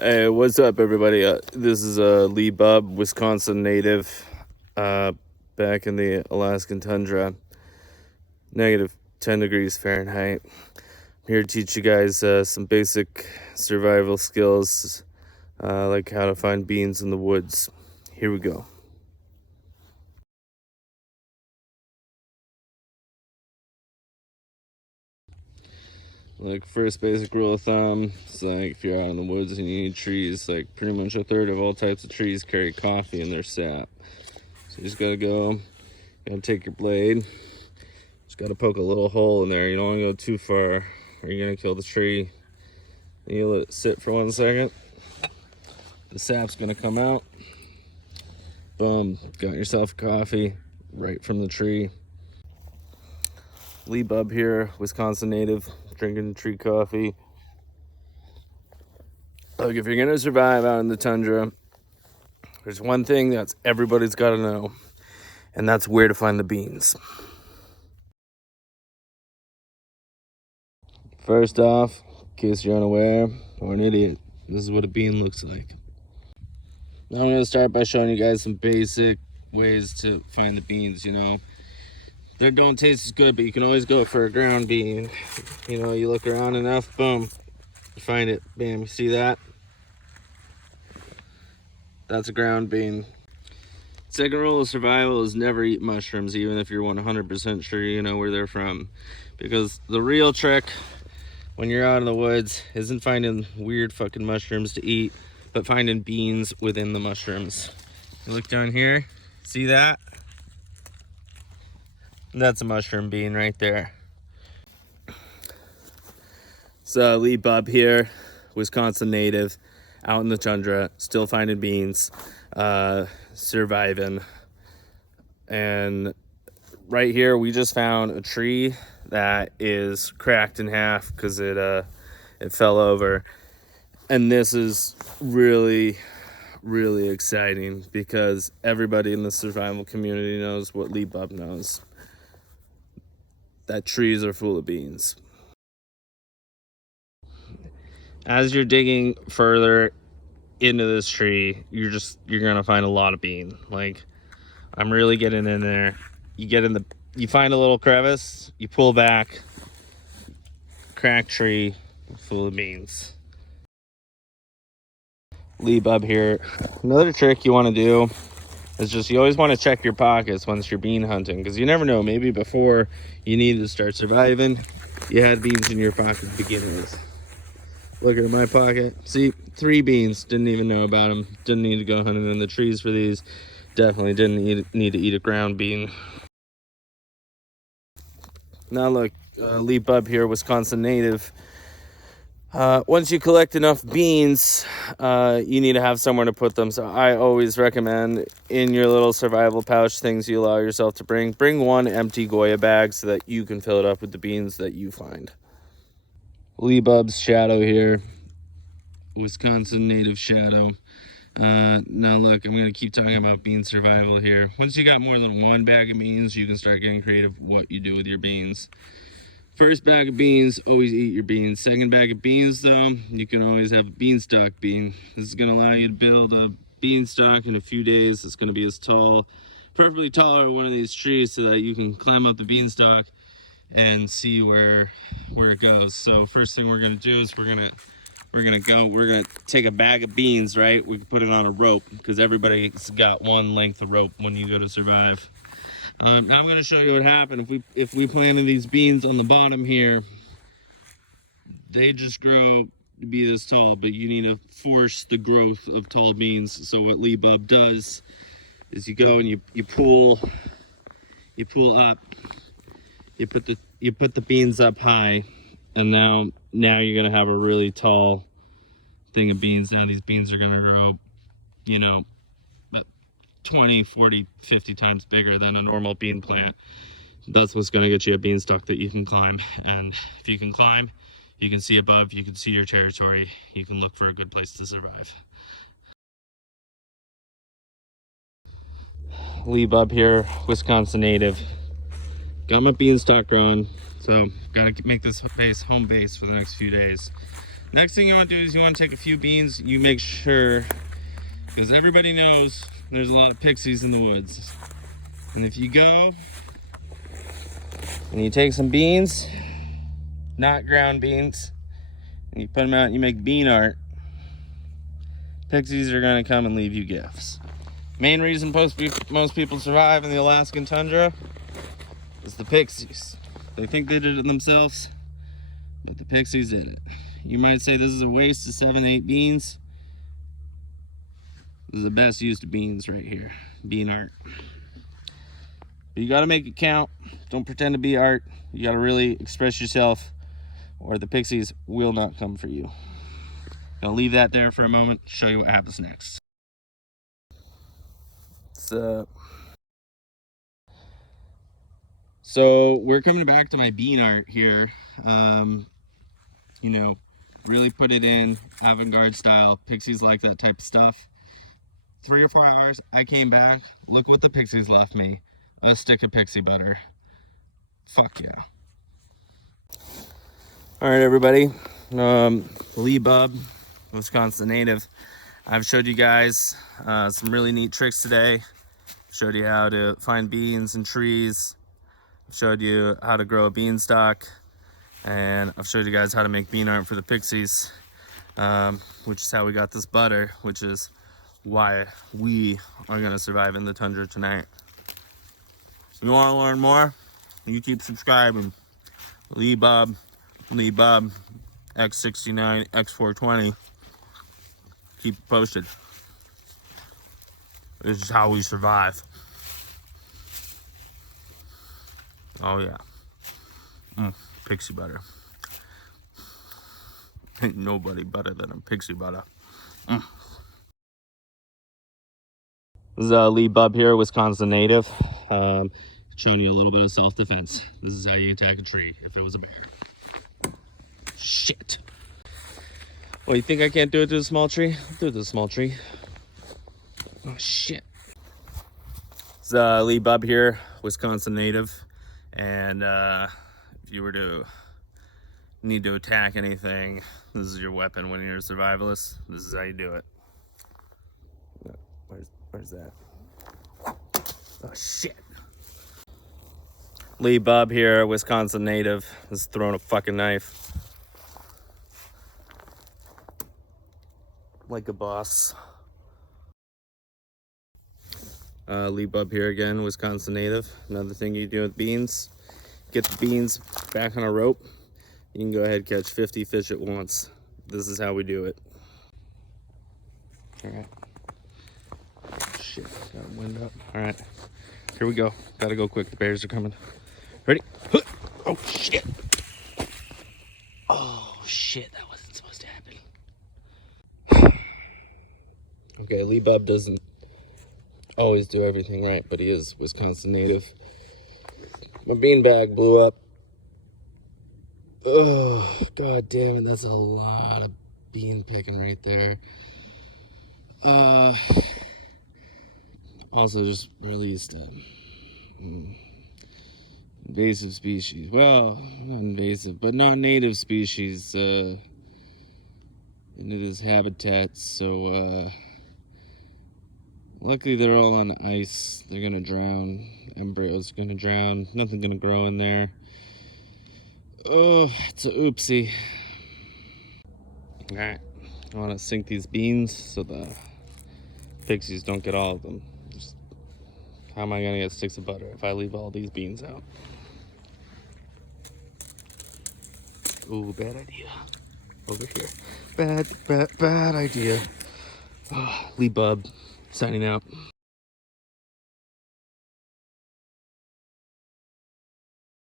Hey, what's up, everybody? This is Lee Bub, Wisconsin native, back in the Alaskan tundra, negative 10 degrees Fahrenheit. I'm here to teach you guys some basic survival skills, like how to find beans in the woods. Here we go. Like, first basic rule of thumb, it's like if you're out in the woods and you need trees, like pretty much a third of all types of trees carry coffee in their sap. So you just gotta go, take your blade, just gotta poke a little hole in there. You don't wanna go too far or you're gonna kill the tree. Then you let it sit for 1 second. The sap's gonna come out. Boom, got yourself coffee right from the tree. Lee Bub here, Wisconsin native, drinking tree coffee. Look, if you're gonna survive out in the tundra, there's one thing that's everybody's gotta know, and that's where to find the beans. First off, in case you're unaware or an idiot, this is what a bean looks like. Now I'm gonna start by showing you guys some basic ways to find the beans. They don't taste as good, but you can always go for a ground bean. You look around enough, boom, you find it, bam, you see that? That's a ground bean. Second rule of survival is never eat mushrooms, even if you're 100% sure you know where they're from. Because the real trick when you're out in the woods isn't finding weird fucking mushrooms to eat, but finding beans within the mushrooms. You look down here, see that? That's a mushroom bean right there. So Lee Bub here, Wisconsin native, out in the tundra, still finding beans, surviving. And right here we just found a tree that is cracked in half because it fell over. And this is really exciting because everybody in the survival community knows what Lee Bub knows, that trees are full of beans. As you're digging further into this tree, you're gonna find a lot of bean. Like, I'm really getting in there. You find a little crevice, you pull back, cracked tree full of beans. Lee Bub here. Another trick you want to do is you always want to check your pockets once you're bean hunting, because you never know, maybe before you needed to start surviving, you had beans in your pocket to begin with. Look at my pocket. See, 3 beans. Didn't even know about them. Didn't need to go hunting in the trees for these. Definitely didn't need to eat a ground bean. Now look, Lee Bub here, Wisconsin native. Once you collect enough beans, you need to have somewhere to put them. So I always recommend in your little survival pouch, things you allow yourself to bring 1 empty Goya bag so that you can fill it up with the beans that you find. Lee Bub's shadow here, Wisconsin native shadow. Now look, I'm gonna keep talking about bean survival here. Once you got more than 1 bag of beans, you can start getting creative with what you do with your beans. First bag of beans, always eat your beans. Second bag of beans though, you can always have a beanstalk bean. This is gonna allow you to build a beanstalk in a few days. It's gonna be as tall, preferably taller than one of these trees, so that you can climb up the beanstalk and see where it goes. So first thing we're gonna do is we're gonna take a bag of beans, right? We can put it on a rope because everybody's got 1 length of rope when you go to survive. Now I'm going to show you what happened if we planted these beans on the bottom here. They just grow to be this tall, but you need to force the growth of tall beans. So what Lee Bub does is you go and you pull up, you put the beans up high, and now you're going to have a really tall thing of beans. Now these beans are going to grow, 20, 40, 50 times bigger than a normal bean plant. That's what's going to get you a beanstalk that you can climb. And if you can climb, you can see above, you can see your territory, you can look for a good place to survive. Lee Bub here, Wisconsin native. Got my beanstalk growing, so gotta make this home base for the next few days. Next thing you want to do is you want to take a few beans. You make sure, because everybody knows there's a lot of pixies in the woods. And if you go and you take some beans, not ground beans, and you put them out and you make bean art, pixies are going to come and leave you gifts. Main reason most people survive in the Alaskan tundra is the pixies. They think they did it themselves, but the pixies did it. You might say this is a waste of 7-8 beans. This is the best use of beans right here. Bean art. But you gotta make it count. Don't pretend to be art. You gotta really express yourself, or the pixies will not come for you. I'll leave that there for a moment, show you what happens next. So we're coming back to my bean art here. You know, really put it in avant-garde style. Pixies like that type of stuff. 3 or 4 hours, I came back. Look what the pixies left me. A stick of pixie butter. Fuck yeah. All right, everybody. Lee Bub, Wisconsin native. I've showed you guys some really neat tricks today. Showed you how to find beans in trees. Showed you how to grow a beanstalk. And I've showed you guys how to make bean art for the pixies, which is how we got this butter, which is why we are gonna survive in the tundra tonight. If you wanna learn more, you keep subscribing. Lee Bub, X69, X420. Keep posted. This is how we survive. Oh yeah. Pixie butter. Ain't nobody better than a pixie butter. This is Lee Bub here, Wisconsin native. Showing you a little bit of self-defense. This is how you attack a tree if it was a bear. Shit. Well, you think I can't do it to a small tree? I'll do it to a small tree. Oh shit. This is Lee Bub here, Wisconsin native. And if you were to need to attack anything, this is your weapon when you're a survivalist. This is how you do it. Where's that? Oh shit. Lee Bub here, Wisconsin native, is throwing a fucking knife. Like a boss. Lee Bub here again, Wisconsin native. Another thing you do with beans, get the beans back on a rope. You can go ahead and catch 50 fish at once. This is how we do it. All right. Shit, got wind up. All right, here we go. Gotta go quick, the bears are coming. Ready? Oh shit. Oh shit, that wasn't supposed to happen. Okay, Lee Bub doesn't always do everything right, but he is Wisconsin native. My beanbag blew up. Oh, god damn it, that's a lot of bean picking right there. Also just released invasive species. Well, not invasive, but not native species into this habitat. So luckily they're all on ice. They're gonna drown. Embryo's gonna drown. Nothing gonna grow in there. Oh, it's a oopsie. All right, I want to sink these beans so the pixies don't get all of them. How am I gonna get sticks of butter if I leave all these beans out? Ooh, bad idea. Over here. Bad idea. Oh, Lee Bub, signing out.